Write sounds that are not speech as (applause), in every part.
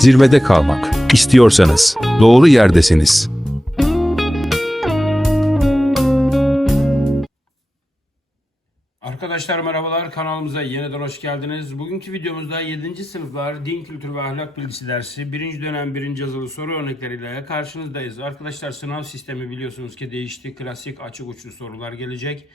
zirvede kalmak istiyorsanız doğru yerdesiniz. Arkadaşlar merhabalar kanalımıza yeniden hoş geldiniz. Bugünkü videomuzda 7. sınıflar din kültürü ve ahlak bilgisi dersi 1. dönem 1. yazılı soru örnekleriyle karşınızdayız. Arkadaşlar sınav sistemi biliyorsunuz ki değişti. Klasik açık uçlu sorular gelecek.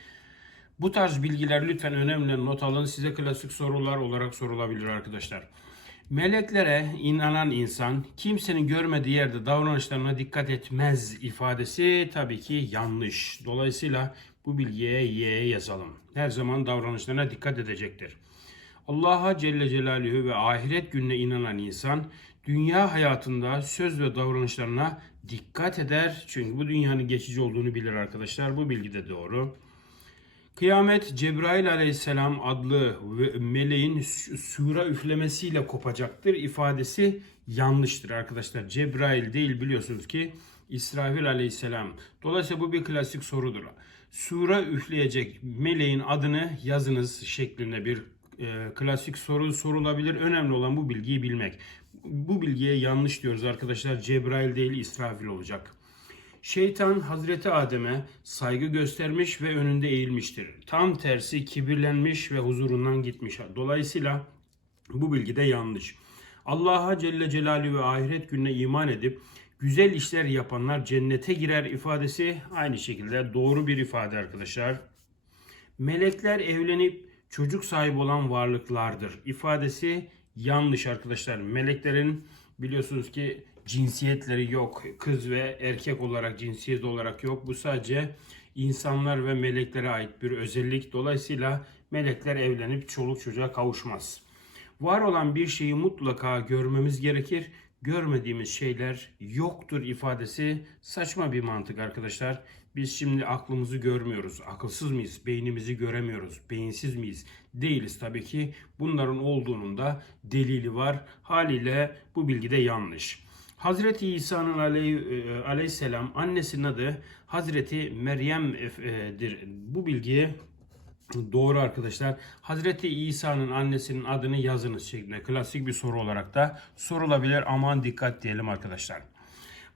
Bu tarz bilgiler lütfen önemli not alın. Size klasik sorular olarak sorulabilir arkadaşlar. Arkadaşlar. Meleklere inanan insan kimsenin görmediği yerde davranışlarına dikkat etmez ifadesi tabii ki yanlış. Dolayısıyla bu bilgiye ye yazalım. Her zaman davranışlarına dikkat edecektir. Allah'a Celle Celaluhu ve ahiret gününe inanan insan dünya hayatında söz ve davranışlarına dikkat eder. Çünkü bu dünyanın geçici olduğunu bilir arkadaşlar. Bu bilgi de doğru. Kıyamet Cebrail aleyhisselam adlı meleğin sura üflemesiyle kopacaktır ifadesi yanlıştır arkadaşlar. Cebrail değil biliyorsunuz ki İsrail aleyhisselam. Dolayısıyla bu bir klasik sorudur. Sura üfleyecek meleğin adını yazınız şeklinde bir e, klasik soru sorulabilir. Önemli olan bu bilgiyi bilmek. Bu bilgiye yanlış diyoruz arkadaşlar. Cebrail değil İsrail olacak. Şeytan Hazreti Adem'e saygı göstermiş ve önünde eğilmiştir. Tam tersi kibirlenmiş ve huzurundan gitmiş. Dolayısıyla bu bilgi de yanlış. Allah'a Celle Celaluhu ve ahiret gününe iman edip güzel işler yapanlar cennete girer ifadesi aynı şekilde doğru bir ifade arkadaşlar. Melekler evlenip çocuk sahibi olan varlıklardır ifadesi yanlış arkadaşlar. Meleklerin biliyorsunuz ki cinsiyetleri yok. Kız ve erkek olarak cinsiyet olarak yok. Bu sadece insanlar ve meleklere ait bir özellik. Dolayısıyla melekler evlenip çoluk çocuğa kavuşmaz. Var olan bir şeyi mutlaka görmemiz gerekir. Görmediğimiz şeyler yoktur ifadesi saçma bir mantık arkadaşlar. Biz şimdi aklımızı görmüyoruz. Akılsız mıyız? Beynimizi göremiyoruz. Beyinsiz miyiz? Değiliz tabii ki. Bunların olduğunun da delili var. Haliyle bu bilgi de yanlış.'' Hazreti İsa'nın aley, e, aleyhisselam annesinin adı Hazreti Meryem'dir. Bu bilgi doğru arkadaşlar. Hazreti İsa'nın annesinin adını yazınız şeklinde klasik bir soru olarak da sorulabilir. Aman dikkat diyelim arkadaşlar.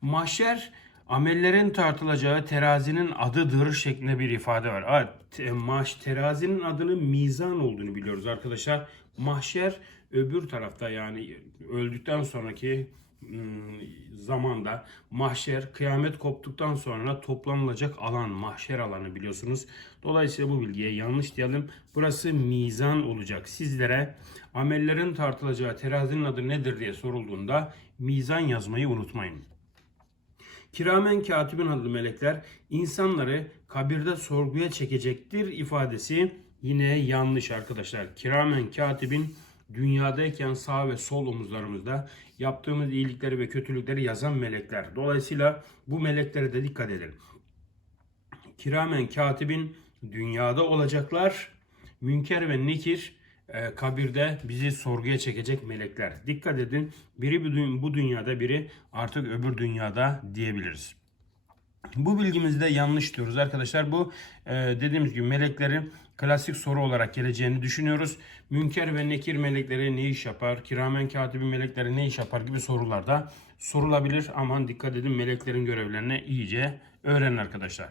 Mahşer amellerin tartılacağı terazinin adıdır şeklinde bir ifade var. Evet, maş terazinin adının mizan olduğunu biliyoruz arkadaşlar. Mahşer öbür tarafta yani öldükten sonraki zamanda mahşer kıyamet koptuktan sonra toplanılacak alan mahşer alanı biliyorsunuz. Dolayısıyla bu bilgiye yanlış diyelim. Burası mizan olacak. Sizlere amellerin tartılacağı terazinin adı nedir diye sorulduğunda mizan yazmayı unutmayın. Kiramen katibin adlı melekler insanları kabirde sorguya çekecektir ifadesi yine yanlış arkadaşlar. Kiramen katibin dünyadayken sağ ve sol omuzlarımızda yaptığımız iyilikleri ve kötülükleri yazan melekler. Dolayısıyla bu meleklere de dikkat edin. Kiramen katibin dünyada olacaklar. Münker ve Nekir e, kabirde bizi sorguya çekecek melekler. Dikkat edin biri bu dünyada biri artık öbür dünyada diyebiliriz. Bu bilgimizde yanlış diyoruz arkadaşlar. Bu e, dediğimiz gibi meleklerin klasik soru olarak geleceğini düşünüyoruz. Münker ve Nekir melekleri ne iş yapar? Kiramen katibi melekleri ne iş yapar? Gibi sorular da sorulabilir. Aman dikkat edin meleklerin görevlerine iyice öğrenin arkadaşlar.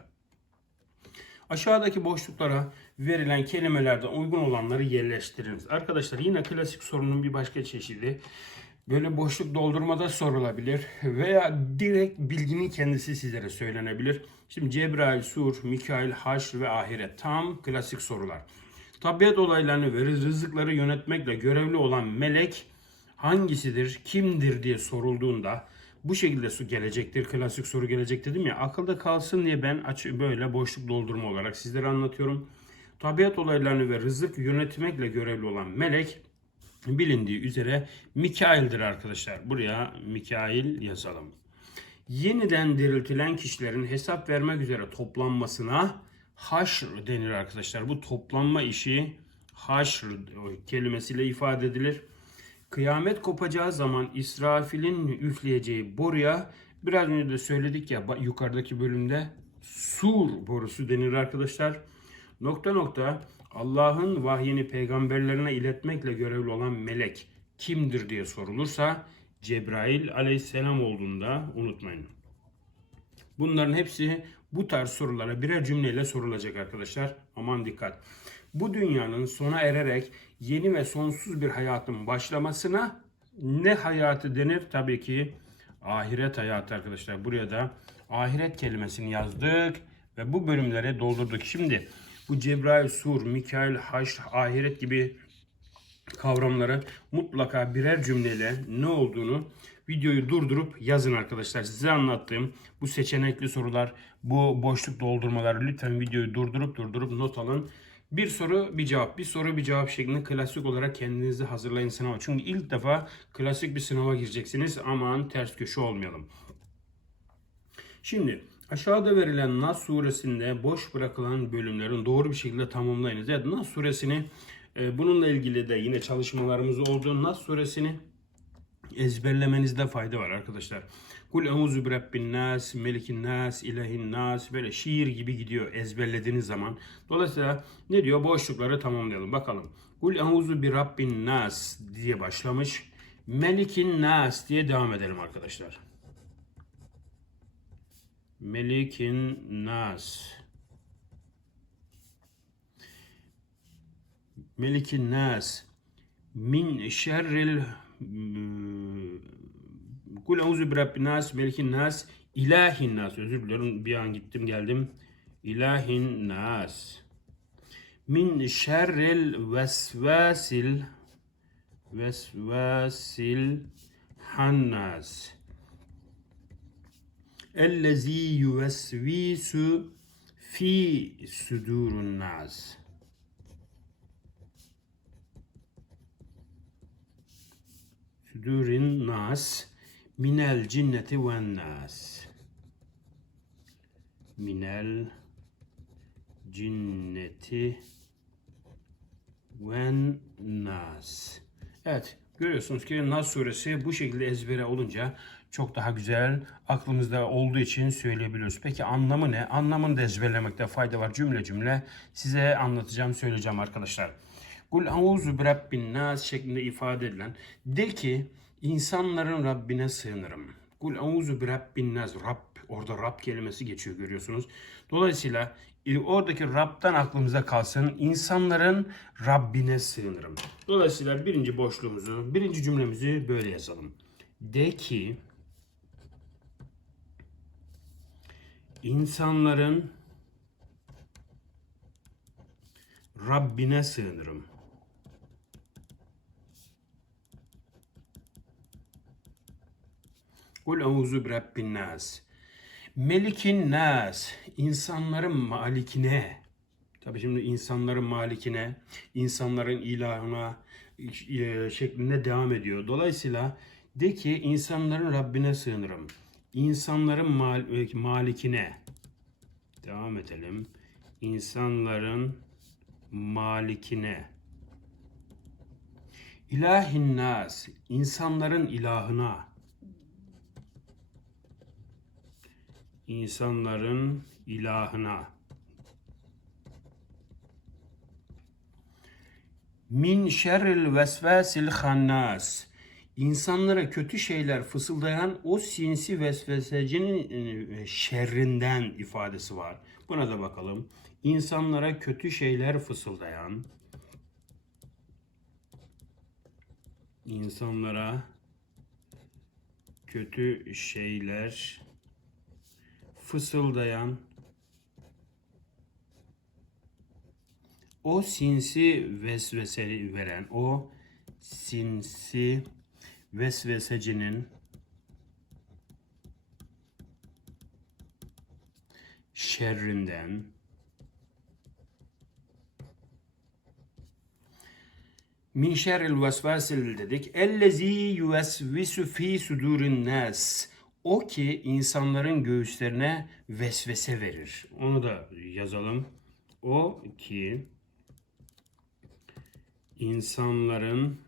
Aşağıdaki boşluklara verilen kelimelerde uygun olanları yerleştiriniz. Arkadaşlar yine klasik sorunun bir başka çeşidi. Böyle boşluk doldurmada sorulabilir veya direkt bilginin kendisi sizlere söylenebilir. Şimdi Cebrail, Sur, Mikail, Haşr ve Ahiret tam klasik sorular. Tabiat olaylarını ve rızıkları yönetmekle görevli olan melek hangisidir, kimdir diye sorulduğunda bu şekilde su gelecektir. Klasik soru gelecek dedim ya akılda kalsın diye ben böyle boşluk doldurma olarak sizlere anlatıyorum. Tabiat olaylarını ve rızık yönetmekle görevli olan melek bilindiği üzere Mikail'dir arkadaşlar. Buraya Mikail yazalım yeniden diriltilen kişilerin hesap vermek üzere toplanmasına haşr denir arkadaşlar. Bu toplanma işi haşr kelimesiyle ifade edilir. Kıyamet kopacağı zaman İsrafil'in üfleyeceği boruya biraz önce de söyledik ya yukarıdaki bölümde sur borusu denir arkadaşlar. Nokta nokta Allah'ın vahyini peygamberlerine iletmekle görevli olan melek kimdir diye sorulursa Cebrail aleyhisselam olduğunu da unutmayın. Bunların hepsi bu tarz sorulara birer cümleyle sorulacak arkadaşlar. Aman dikkat. Bu dünyanın sona ererek yeni ve sonsuz bir hayatın başlamasına ne hayatı denir? Tabii ki ahiret hayatı arkadaşlar. Buraya da ahiret kelimesini yazdık ve bu bölümlere doldurduk. Şimdi bu Cebrail, Sur, Mikail, Haş, Ahiret gibi kavramları mutlaka birer cümleyle ne olduğunu videoyu durdurup yazın arkadaşlar. Size anlattığım bu seçenekli sorular, bu boşluk doldurmaları lütfen videoyu durdurup durdurup not alın. Bir soru bir cevap, bir soru bir cevap şeklinde klasik olarak kendinizi hazırlayın sınava. Çünkü ilk defa klasik bir sınava gireceksiniz. Aman ters köşe olmayalım. Şimdi aşağıda verilen Nas suresinde boş bırakılan bölümlerin doğru bir şekilde tamamlayınız. Yani Nas suresini Bununla ilgili de yine çalışmalarımız oldu. Nas suresini ezberlemenizde fayda var arkadaşlar. Kul euzu birabbin nas, melikin nas, ilahin nas. Böyle şiir gibi gidiyor ezberlediğiniz zaman. Dolayısıyla ne diyor? Boşlukları tamamlayalım. Bakalım. Kul euzu birabbin nas diye başlamış. Melikin nas diye devam edelim arkadaşlar. Melikin nas. melikin nas min şerril kul auzu bi rabbin nas melikin nas ilahin nas özür dilerim bir an gittim geldim ilahin nas min şerril vesvasil vesvasil hannas ellezî yuvesvîsü fî sudûrun nâs. sudurin nas minel cinneti ve nas minel cinneti ve nas evet görüyorsunuz ki nas suresi bu şekilde ezbere olunca çok daha güzel aklımızda olduğu için söyleyebiliyoruz. Peki anlamı ne? Anlamını da ezberlemekte fayda var cümle cümle. Size anlatacağım, söyleyeceğim arkadaşlar. Kul auzu birabbin nas şeklinde ifade edilen de ki insanların Rabbine sığınırım. Kul auzu birabbin nas Rabb, orada Rabb kelimesi geçiyor görüyorsunuz. Dolayısıyla oradaki Rab'tan aklımıza kalsın İnsanların Rabbine sığınırım. Dolayısıyla birinci boşluğumuzu, birinci cümlemizi böyle yazalım. De ki insanların Rabbine sığınırım. Kul euzu birabbin nas. Melikin nas. İnsanların malikine. Tabi şimdi insanların malikine, insanların ilahına şeklinde devam ediyor. Dolayısıyla de ki insanların Rabbine sığınırım. İnsanların mal, malikine. Devam edelim. İnsanların malikine. İlahin nas. İnsanların ilahına. insanların ilahına. Min şerril vesvesil hannas. İnsanlara kötü şeyler fısıldayan o sinsi vesvesecinin şerrinden ifadesi var. Buna da bakalım. İnsanlara kötü şeyler fısıldayan insanlara kötü şeyler fısıldayan o sinsi vesvese veren o sinsi vesvesecinin şerrinden minşer şerril vesvesil dedik Ellezi yuvesvisu fi sudûrin nâs o ki insanların göğüslerine vesvese verir. Onu da yazalım. O ki insanların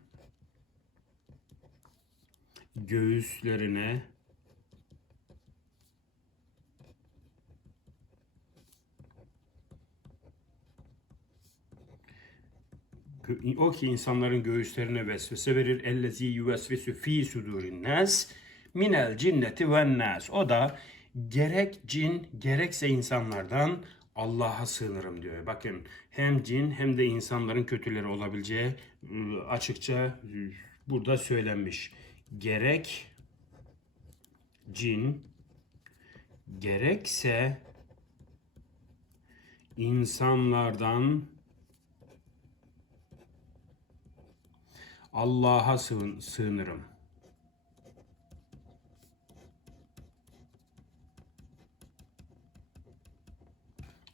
göğüslerine o ki insanların göğüslerine, ki insanların göğüslerine vesvese verir. Ellezî yuvesvesü fî sudûrin minel cinneti ve nas. O da gerek cin gerekse insanlardan Allah'a sığınırım diyor. Bakın hem cin hem de insanların kötüleri olabileceği açıkça burada söylenmiş. Gerek cin gerekse insanlardan Allah'a sığın sığınırım.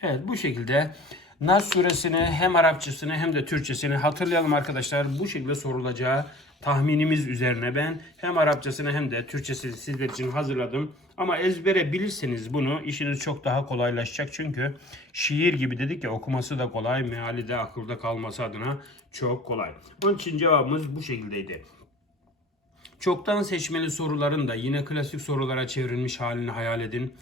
Evet bu şekilde Nas suresini hem Arapçasını hem de Türkçesini hatırlayalım arkadaşlar. Bu şekilde sorulacağı tahminimiz üzerine ben hem Arapçasını hem de Türkçesini sizler için hazırladım. Ama ezbere bilirseniz bunu işiniz çok daha kolaylaşacak. Çünkü şiir gibi dedik ya okuması da kolay. Meali de akılda kalması adına çok kolay. Onun için cevabımız bu şekildeydi. Çoktan seçmeli soruların da yine klasik sorulara çevrilmiş halini hayal edin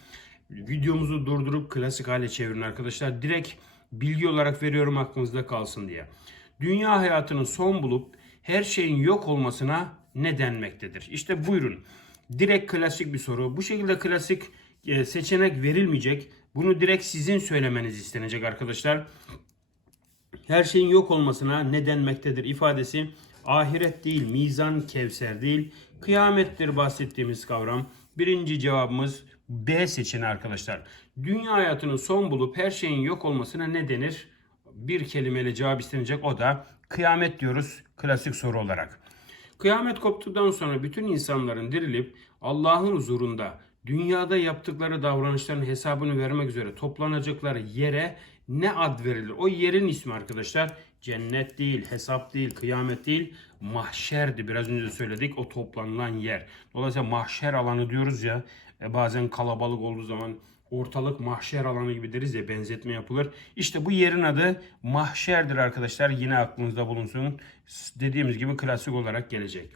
videomuzu durdurup klasik hale çevirin arkadaşlar. Direkt bilgi olarak veriyorum aklınızda kalsın diye. Dünya hayatını son bulup her şeyin yok olmasına ne denmektedir? İşte buyurun. Direkt klasik bir soru. Bu şekilde klasik seçenek verilmeyecek. Bunu direkt sizin söylemeniz istenecek arkadaşlar. Her şeyin yok olmasına ne denmektedir ifadesi ahiret değil, mizan kevser değil, kıyamettir bahsettiğimiz kavram. Birinci cevabımız B seçeni arkadaşlar. Dünya hayatının son bulup her şeyin yok olmasına ne denir? Bir kelimeyle cevap istenecek o da kıyamet diyoruz klasik soru olarak. Kıyamet koptuktan sonra bütün insanların dirilip Allah'ın huzurunda dünyada yaptıkları davranışların hesabını vermek üzere toplanacakları yere ne ad verilir? O yerin ismi arkadaşlar cennet değil, hesap değil, kıyamet değil, mahşerdi. Biraz önce söyledik o toplanılan yer. Dolayısıyla mahşer alanı diyoruz ya bazen kalabalık olduğu zaman ortalık mahşer alanı gibi deriz ya benzetme yapılır. İşte bu yerin adı mahşerdir arkadaşlar. Yine aklınızda bulunsun. Dediğimiz gibi klasik olarak gelecek.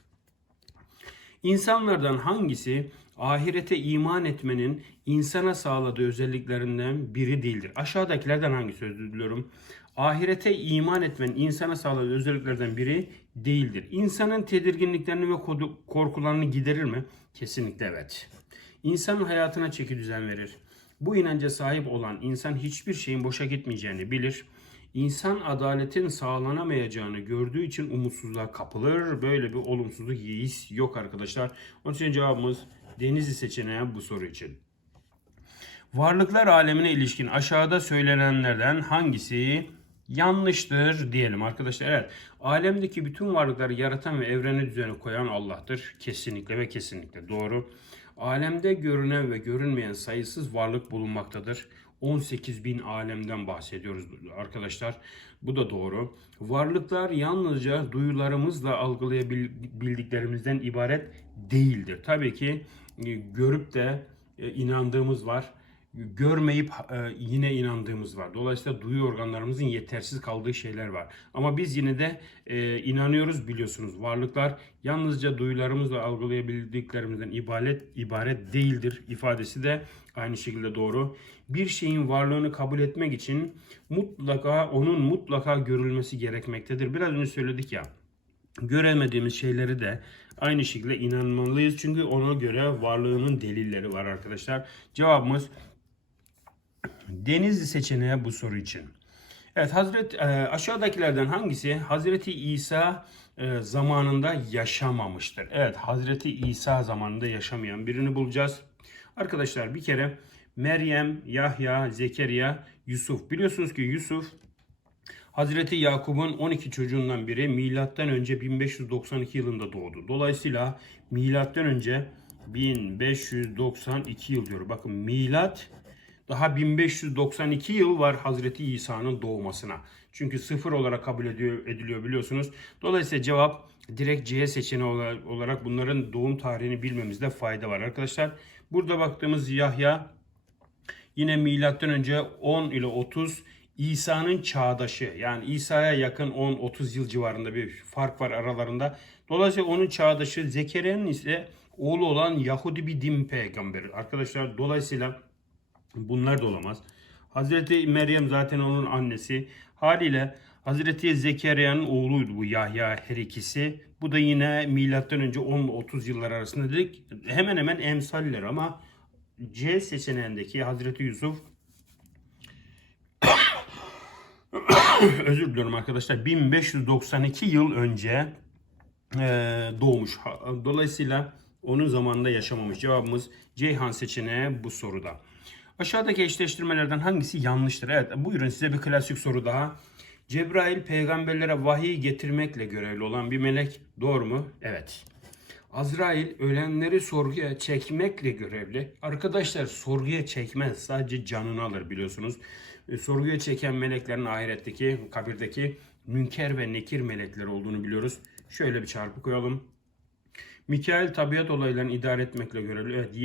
İnsanlardan hangisi ahirete iman etmenin insana sağladığı özelliklerinden biri değildir? Aşağıdakilerden hangi sözü diliyorum? Ahirete iman etmenin insana sağladığı özelliklerden biri değildir. İnsanın tedirginliklerini ve korkularını giderir mi? Kesinlikle evet insan hayatına çeki düzen verir. Bu inanca sahip olan insan hiçbir şeyin boşa gitmeyeceğini bilir. İnsan adaletin sağlanamayacağını gördüğü için umutsuzluğa kapılır. Böyle bir olumsuzluk yiyiz yok arkadaşlar. Onun için cevabımız denizi seçeneğe bu soru için. Varlıklar alemine ilişkin aşağıda söylenenlerden hangisi yanlıştır diyelim arkadaşlar. Evet alemdeki bütün varlıkları yaratan ve evreni düzeni koyan Allah'tır. Kesinlikle ve kesinlikle doğru. Alemde görünen ve görünmeyen sayısız varlık bulunmaktadır. 18 bin alemden bahsediyoruz arkadaşlar. Bu da doğru. Varlıklar yalnızca duyularımızla algılayabildiklerimizden ibaret değildir. Tabii ki görüp de inandığımız var görmeyip yine inandığımız var. Dolayısıyla duyu organlarımızın yetersiz kaldığı şeyler var. Ama biz yine de inanıyoruz biliyorsunuz varlıklar yalnızca duyularımızla algılayabildiklerimizden ibaret ibaret değildir ifadesi de aynı şekilde doğru. Bir şeyin varlığını kabul etmek için mutlaka onun mutlaka görülmesi gerekmektedir. Biraz önce söyledik ya. Göremediğimiz şeyleri de aynı şekilde inanmalıyız. Çünkü ona göre varlığının delilleri var arkadaşlar. Cevabımız Denizli seçeneği bu soru için. Evet Hazret e, aşağıdakilerden hangisi Hazreti İsa e, zamanında yaşamamıştır? Evet Hazreti İsa zamanında yaşamayan birini bulacağız. Arkadaşlar bir kere Meryem, Yahya, Zekeriya, Yusuf. Biliyorsunuz ki Yusuf Hazreti Yakup'un 12 çocuğundan biri milattan önce 1592 yılında doğdu. Dolayısıyla milattan önce 1592 yıl diyor. Bakın milat daha 1592 yıl var Hazreti İsa'nın doğmasına. Çünkü sıfır olarak kabul ediyor, ediliyor biliyorsunuz. Dolayısıyla cevap direkt C seçeneği olarak bunların doğum tarihini bilmemizde fayda var arkadaşlar. Burada baktığımız Yahya yine MÖ 10 ile 30 İsa'nın çağdaşı. Yani İsa'ya yakın 10-30 yıl civarında bir fark var aralarında. Dolayısıyla onun çağdaşı Zekeriya'nın ise oğlu olan Yahudi bir din peygamberi. Arkadaşlar dolayısıyla Bunlar da olamaz. Hazreti Meryem zaten onun annesi. Haliyle Hazreti Zekeriya'nın oğluydu bu Yahya her ikisi. Bu da yine milattan önce 10-30 yıllar arasında dedik. Hemen hemen emsaller ama C seçeneğindeki Hazreti Yusuf özür diliyorum arkadaşlar 1592 yıl önce doğmuş. Dolayısıyla onun zamanında yaşamamış. Cevabımız Ceyhan seçeneği bu soruda. Aşağıdaki eşleştirmelerden hangisi yanlıştır? Evet buyurun size bir klasik soru daha. Cebrail peygamberlere vahiy getirmekle görevli olan bir melek doğru mu? Evet. Azrail ölenleri sorguya çekmekle görevli. Arkadaşlar sorguya çekmez sadece canını alır biliyorsunuz. Sorguya çeken meleklerin ahiretteki kabirdeki münker ve nekir melekler olduğunu biliyoruz. Şöyle bir çarpı koyalım. Mikail tabiat olaylarını idare etmekle görevli. Evet,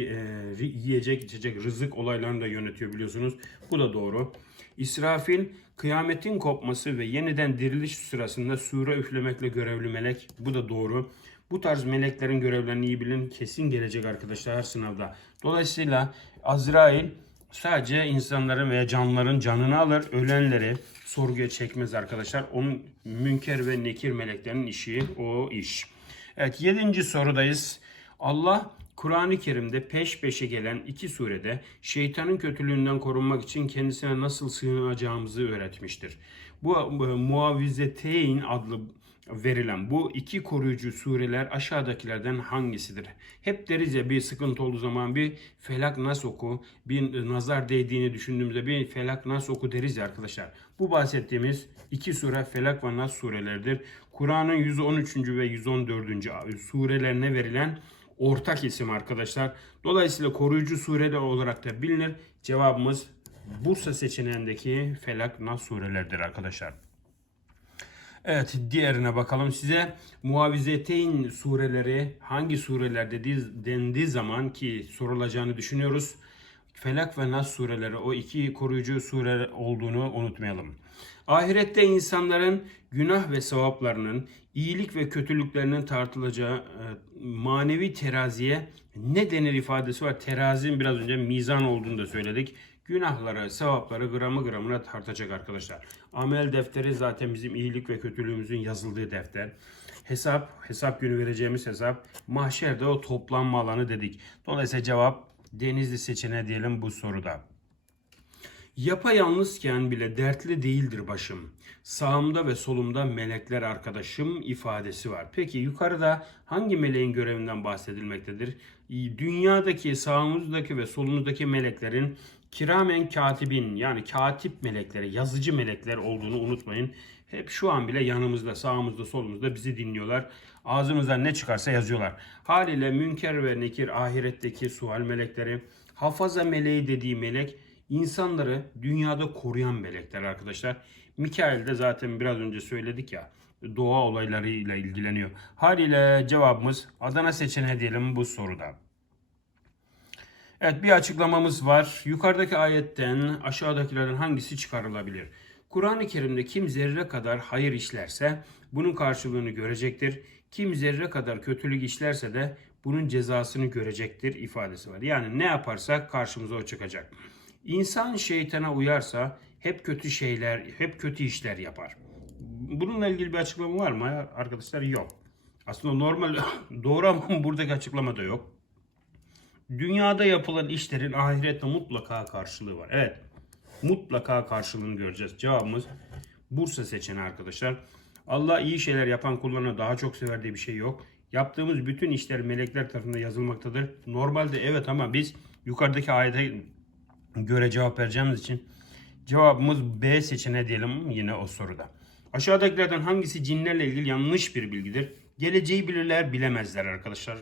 yiyecek, içecek, rızık olaylarını da yönetiyor biliyorsunuz. Bu da doğru. İsrafil, kıyametin kopması ve yeniden diriliş sırasında sure üflemekle görevli melek. Bu da doğru. Bu tarz meleklerin görevlerini iyi bilin. Kesin gelecek arkadaşlar her sınavda. Dolayısıyla Azrail sadece insanların veya canlıların canını alır. Ölenleri sorguya çekmez arkadaşlar. Onun münker ve nekir meleklerinin işi o iş. Evet yedinci sorudayız. Allah Kur'an-ı Kerim'de peş peşe gelen iki surede şeytanın kötülüğünden korunmak için kendisine nasıl sığınacağımızı öğretmiştir. Bu, bu Muavizeteyn adlı verilen bu iki koruyucu sureler aşağıdakilerden hangisidir? Hep deriz ya bir sıkıntı olduğu zaman bir felak nasıl oku, bir nazar değdiğini düşündüğümüzde bir felak nasıl oku deriz ya arkadaşlar. Bu bahsettiğimiz iki sure felak ve nas surelerdir. Kur'an'ın 113. ve 114. surelerine verilen ortak isim arkadaşlar. Dolayısıyla koruyucu sureler olarak da bilinir. Cevabımız Bursa seçeneğindeki felak nas surelerdir arkadaşlar. Evet diğerine bakalım size muavizetin sureleri hangi sureler dediği, dendiği zaman ki sorulacağını düşünüyoruz. Felak ve Nas sureleri o iki koruyucu sure olduğunu unutmayalım. Ahirette insanların günah ve sevaplarının, iyilik ve kötülüklerinin tartılacağı manevi teraziye ne denir ifadesi var? Terazinin biraz önce mizan olduğunu da söyledik günahları, sevapları gramı gramına tartacak arkadaşlar. Amel defteri zaten bizim iyilik ve kötülüğümüzün yazıldığı defter. Hesap, hesap günü vereceğimiz hesap. Mahşerde o toplanma alanı dedik. Dolayısıyla cevap Denizli seçene diyelim bu soruda. Yapayalnızken bile dertli değildir başım. Sağımda ve solumda melekler arkadaşım ifadesi var. Peki yukarıda hangi meleğin görevinden bahsedilmektedir? Dünyadaki sağımızdaki ve solumuzdaki meleklerin kiramen katibin yani katip melekleri, yazıcı melekler olduğunu unutmayın. Hep şu an bile yanımızda, sağımızda, solumuzda bizi dinliyorlar. Ağzımızdan ne çıkarsa yazıyorlar. Haliyle münker ve nekir ahiretteki sual melekleri, hafaza meleği dediği melek, insanları dünyada koruyan melekler arkadaşlar. Mikail de zaten biraz önce söyledik ya, doğa olaylarıyla ilgileniyor. Haliyle cevabımız Adana seçeneği diyelim bu soruda. Evet bir açıklamamız var. Yukarıdaki ayetten aşağıdakilerin hangisi çıkarılabilir? Kur'an-ı Kerim'de kim zerre kadar hayır işlerse bunun karşılığını görecektir. Kim zerre kadar kötülük işlerse de bunun cezasını görecektir ifadesi var. Yani ne yaparsak karşımıza o çıkacak. İnsan şeytana uyarsa hep kötü şeyler, hep kötü işler yapar. Bununla ilgili bir açıklama var mı arkadaşlar? Yok. Aslında normal doğru ama buradaki açıklama da yok dünyada yapılan işlerin ahirette mutlaka karşılığı var. Evet. Mutlaka karşılığını göreceğiz. Cevabımız Bursa seçeneği arkadaşlar. Allah iyi şeyler yapan kullarına daha çok sever diye bir şey yok. Yaptığımız bütün işler melekler tarafından yazılmaktadır. Normalde evet ama biz yukarıdaki ayete göre cevap vereceğimiz için cevabımız B seçene diyelim yine o soruda. Aşağıdakilerden hangisi cinlerle ilgili yanlış bir bilgidir? Geleceği bilirler bilemezler arkadaşlar.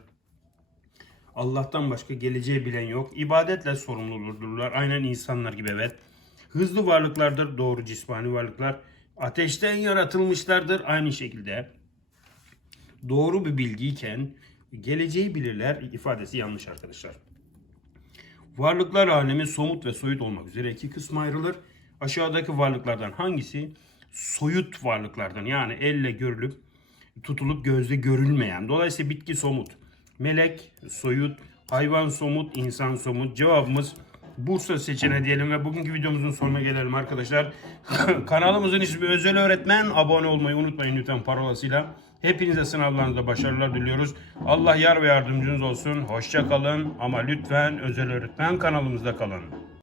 Allah'tan başka geleceği bilen yok. İbadetle sorumlu sorumludurlar. Aynen insanlar gibi evet. Hızlı varlıklardır. Doğru cismani varlıklar. Ateşten yaratılmışlardır. Aynı şekilde. Doğru bir bilgiyken geleceği bilirler. İfadesi yanlış arkadaşlar. Varlıklar alemi somut ve soyut olmak üzere iki kısma ayrılır. Aşağıdaki varlıklardan hangisi? Soyut varlıklardan yani elle görülüp tutulup gözle görülmeyen. Dolayısıyla bitki somut melek, soyut, hayvan somut, insan somut. Cevabımız Bursa seçene diyelim ve bugünkü videomuzun sonuna gelelim arkadaşlar. (laughs) Kanalımızın ismi özel öğretmen. Abone olmayı unutmayın lütfen parolasıyla. Hepinize sınavlarınızda başarılar diliyoruz. Allah yar ve yardımcınız olsun. Hoşça kalın ama lütfen özel öğretmen kanalımızda kalın.